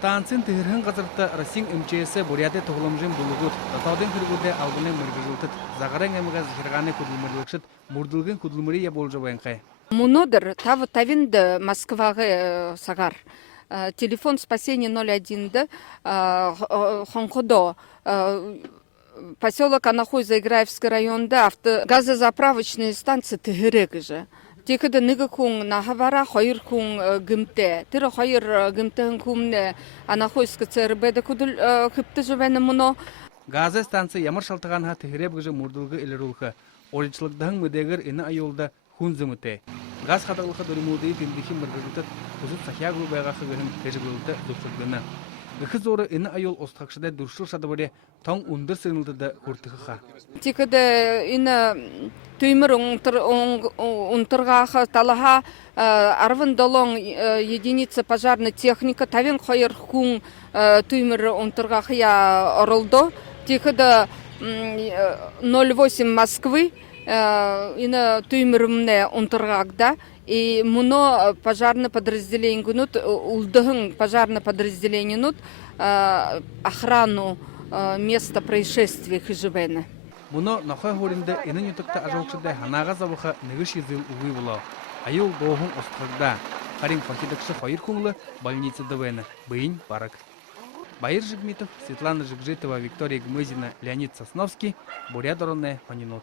Станцин тыгырхын газарта Россия МЧС Буряты тоғыламжын бұлығыт, татаудың кіргуде алғының мұргызылтыт, зағарың әмігаз жырғаны күділмірлікшіт, мұрдылғын күділмірі еболжы байынқай. Мұнодыр, тавинді Москваға сағар. Телефон спасения 01-ді Хонкодо, поселок Анахойза Играевский районда газозаправочная станция тыгырек же. Текеді нігі күн нағавара қойыр күн гімте. Тірі қойыр гімтің күнне Анахойскі ЦРБді күділ күпті жүвені мұно. Газы станция ямар шалтығанға тыгыреп гіжі мұрдылғы илірулғы. Олычылықдағын мүдегір іні айолда хүнзі мүте. Газ қатығылықы дөрімуды тіндіхі мұргызылтыт құзып сахия ғылбайға қығырын кәжігілді дұрсылдыны. Гıхы зоры іні айол остақшыда дұршыл шадыбыре таң ұндыр сығынылдыда құртығыға. Текеді іні түймір ұнтырғағы талаға арвын долон единица пожарной техника тавин қойыр күн түймір ұнтырғағы я орылды. Текеді 08 Москвы іні түймірімне ұнтырғағда. И мұны пожарный подразделение гунут, улдығын пожарный подразделение нут охрану места происшествия хижебені. Мұны нақай хоринде инын ютықта ажауқшыда ханаға забыға нығыш езіл ұғы бұла. Айыл доғын остықда. Қарин факидықшы қойыр күңлі больница дөвені. Бұйын барак. Байыр Жигмитов, Светлана Жигжитова, Виктория Гмызина, Леонид Сосновский, Буря Доронная, Панинот.